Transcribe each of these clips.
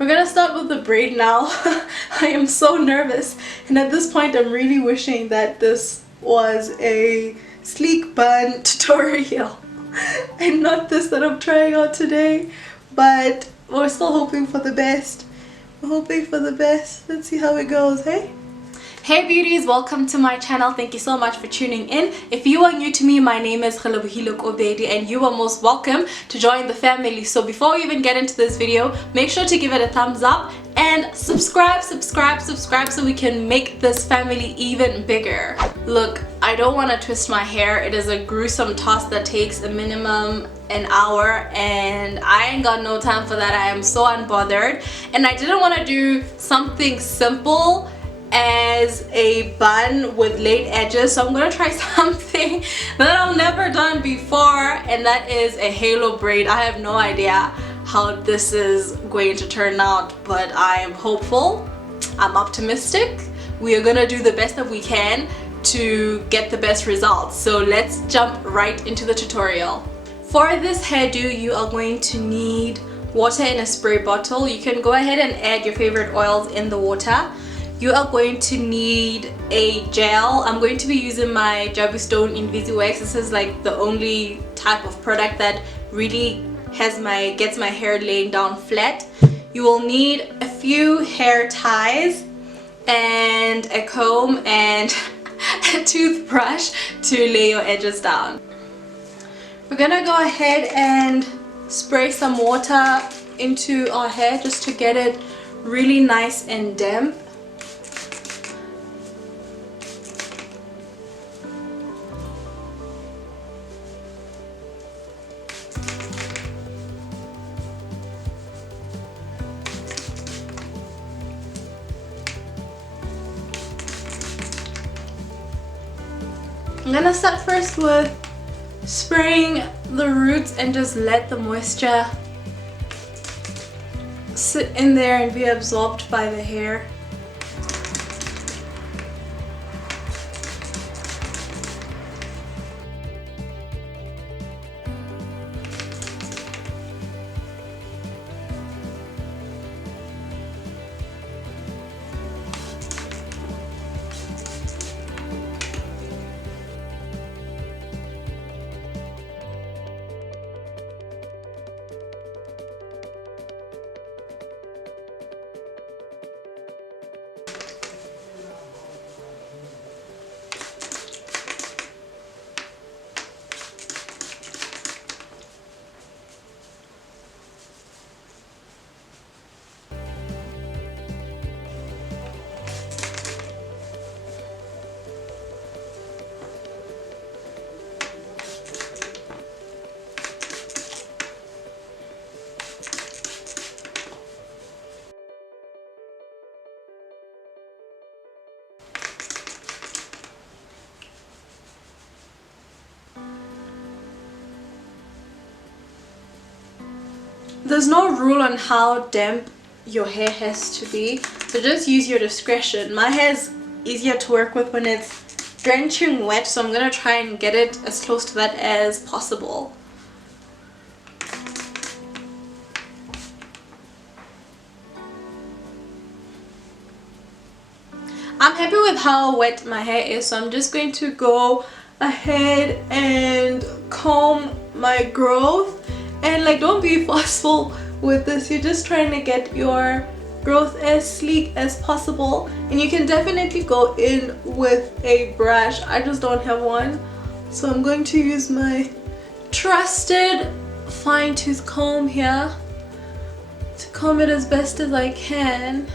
We're gonna start with the braid now. I am so nervous, and at this point I'm really wishing that this was a sleek bun tutorial and not this that I'm trying out today, but we're still hoping for the best. We're hoping for the best. Let's see how it goes, hey? Hey beauties, welcome to my channel. Thank you so much for tuning in. If you are new to me, my name is Kobeli and you are most welcome to join the family. So before we even get into this video, make sure to give it a thumbs up and subscribe so we can make this family even bigger. Look, I don't want to twist my hair. It is a gruesome task that takes a minimum an hour and I ain't got no time for that. I am so unbothered, and I didn't want to do something simple as a bun with laid edges, so I'm gonna try something that I've never done before, and that is a halo braid. I have no idea how this is going to turn out, but I am hopeful. I'm optimistic. We are gonna do the best that we can to get the best results. So let's jump right into the tutorial. For this hairdo, you are going to need water in a spray bottle. You can go ahead and add your favorite oils in the water. You are going to need a gel. I'm going to be using my Stone Invisiwex. This is like the only type of product that really gets my hair laying down flat. You will need a few hair ties and a comb and a toothbrush to lay your edges down. We're gonna go ahead and spray some water into our hair just to get it really nice and damp. I'm gonna start first with spraying the roots and just let the moisture sit in there and be absorbed by the hair. There's no rule on how damp your hair has to be, so just use your discretion. My hair is easier to work with when it's drenching wet, so I'm gonna try and get it as close to that as possible. I'm happy with how wet my hair is, so I'm just going to go ahead and comb my growth. And like, don't be forceful with this. You're just trying to get your growth as sleek as possible, and you can definitely go in with a brush. I just don't have one, so I'm going to use my trusted fine tooth comb here to comb it as best as I can.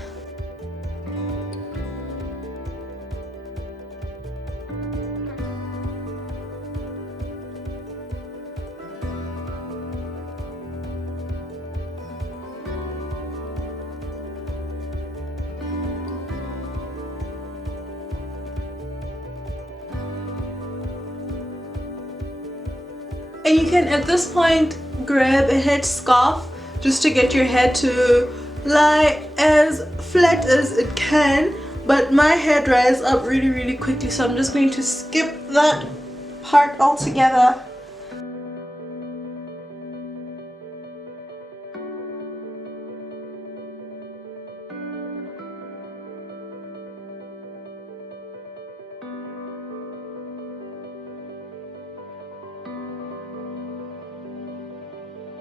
And you can at this point grab a headscarf just to get your head to lie as flat as it can, but my hair dries up really quickly, so I'm just going to skip that part altogether.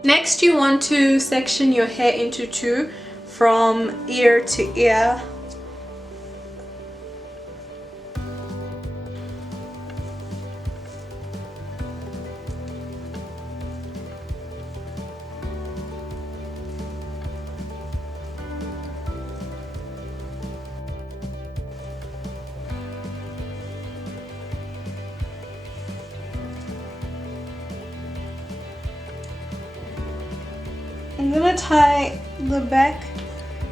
Next, you want to section your hair into two from ear to ear. I'm gonna tie the back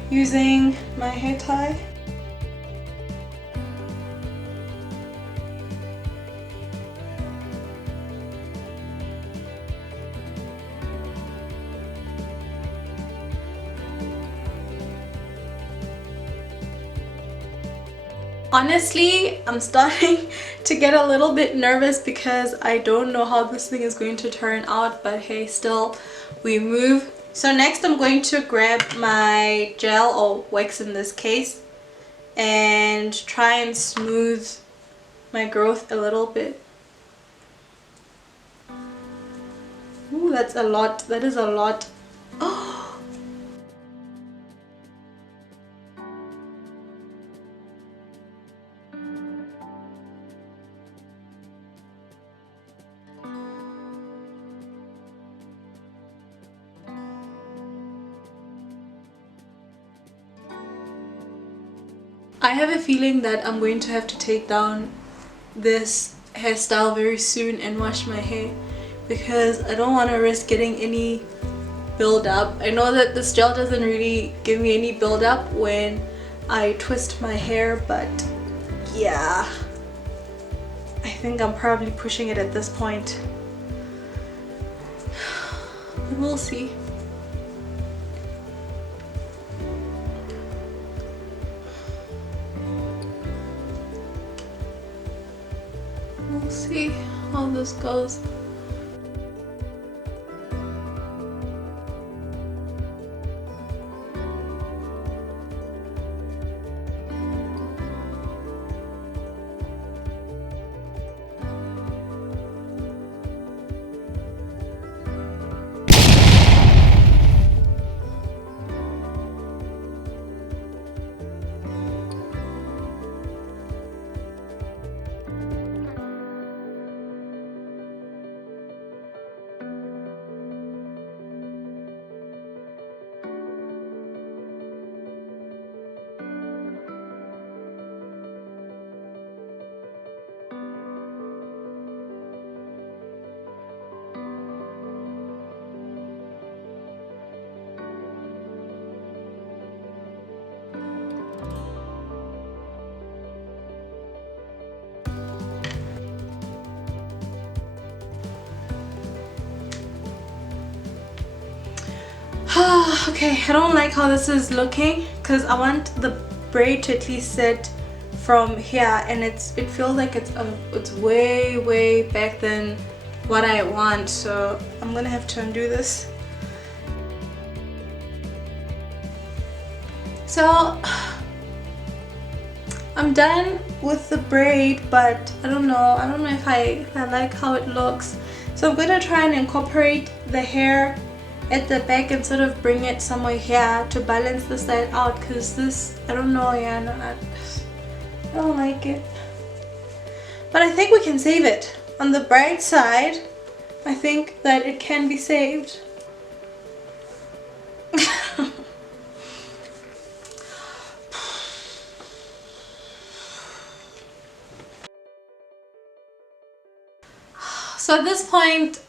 using my hair tie. Honestly, I'm starting to get a little bit nervous because I don't know how this thing is going to turn out, but hey, still we move. So next I'm going to grab my gel, or wax in this case, and try and smooth my growth a little bit. Ooh, that's a lot. That is a lot. Oh! I have a feeling that I'm going to have to take down this hairstyle very soon and wash my hair because I don't want to risk getting any build-up. I know that this gel doesn't really give me any build-up when I twist my hair, but yeah, I think I'm probably pushing it at this point. We'll see. We'll see how this goes. Okay, I don't like how this is looking because I want the braid to at least sit from here, and it feels like it's way back than what I want, so I'm gonna have to undo this. So I'm done with the braid, but I don't know if I like how it looks. So I'm gonna try and incorporate the hair at the back and sort of bring it somewhere here to balance the side out, because this, I don't know, yeah, no, I don't like it. But I think we can save it. On the bright side, I think that it can be saved. So at this point,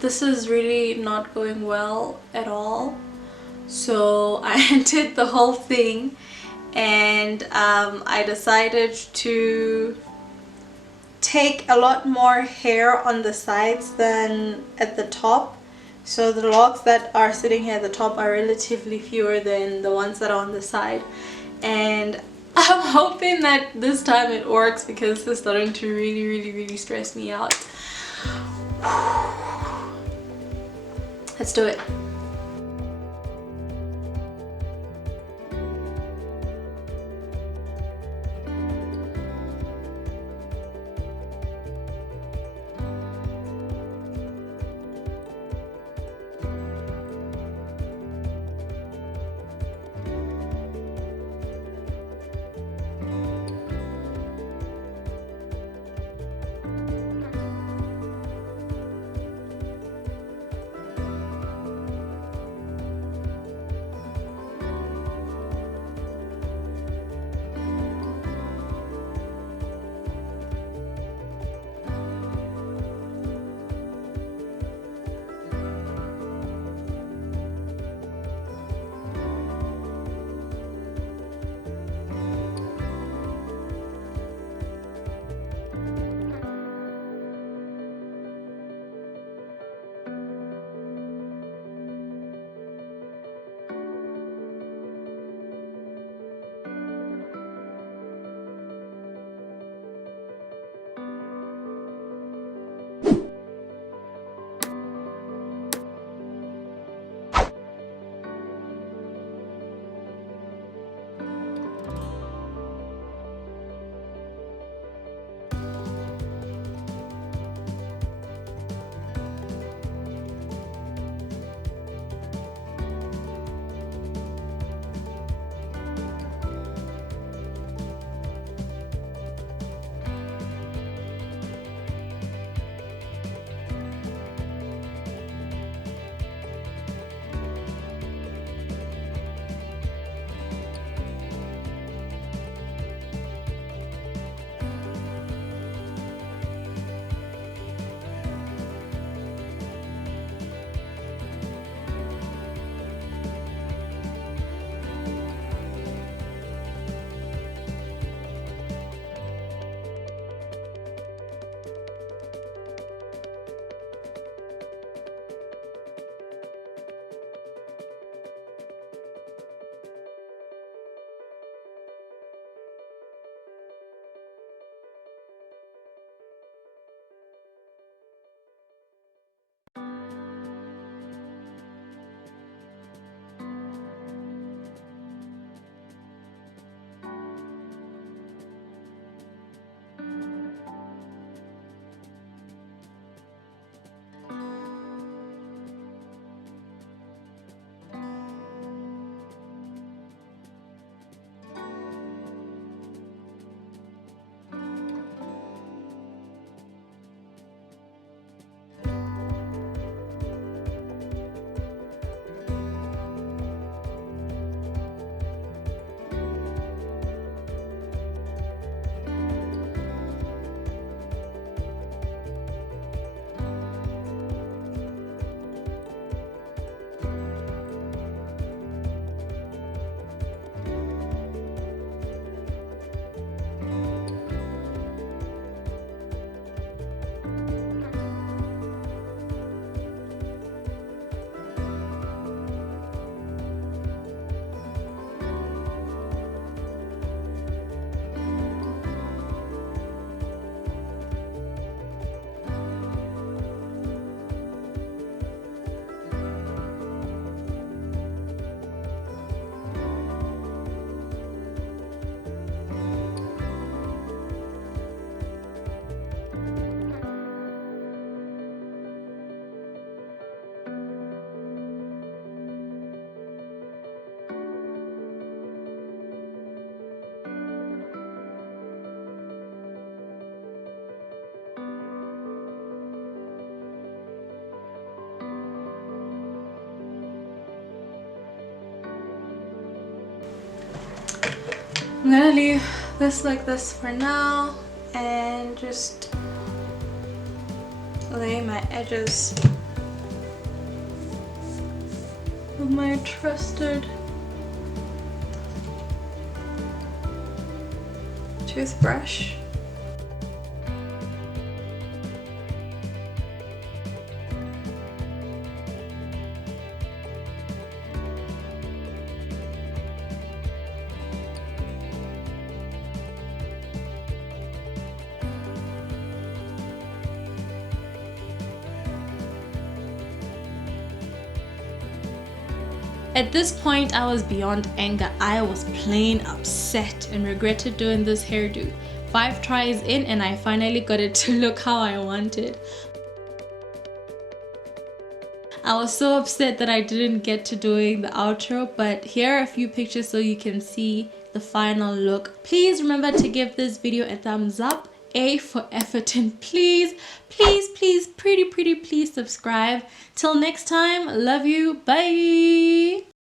this is really not going well at all. So I undid the whole thing, and I decided to take a lot more hair on the sides than at the top. So the locks that are sitting here at the top are relatively fewer than the ones that are on the side, and I'm hoping that this time it works because it's starting to really stress me out. Let's do it. I'm gonna leave this like this for now and just lay my edges with my trusted toothbrush. At this point, I was beyond anger. I was plain upset and regretted doing this hairdo. 5 tries in and I finally got it to look how I wanted. I was so upset that I didn't get to doing the outro, but here are a few pictures so you can see the final look. Please remember to give this video a thumbs up, A for effort, and please pretty please subscribe. Till next time, love you, bye.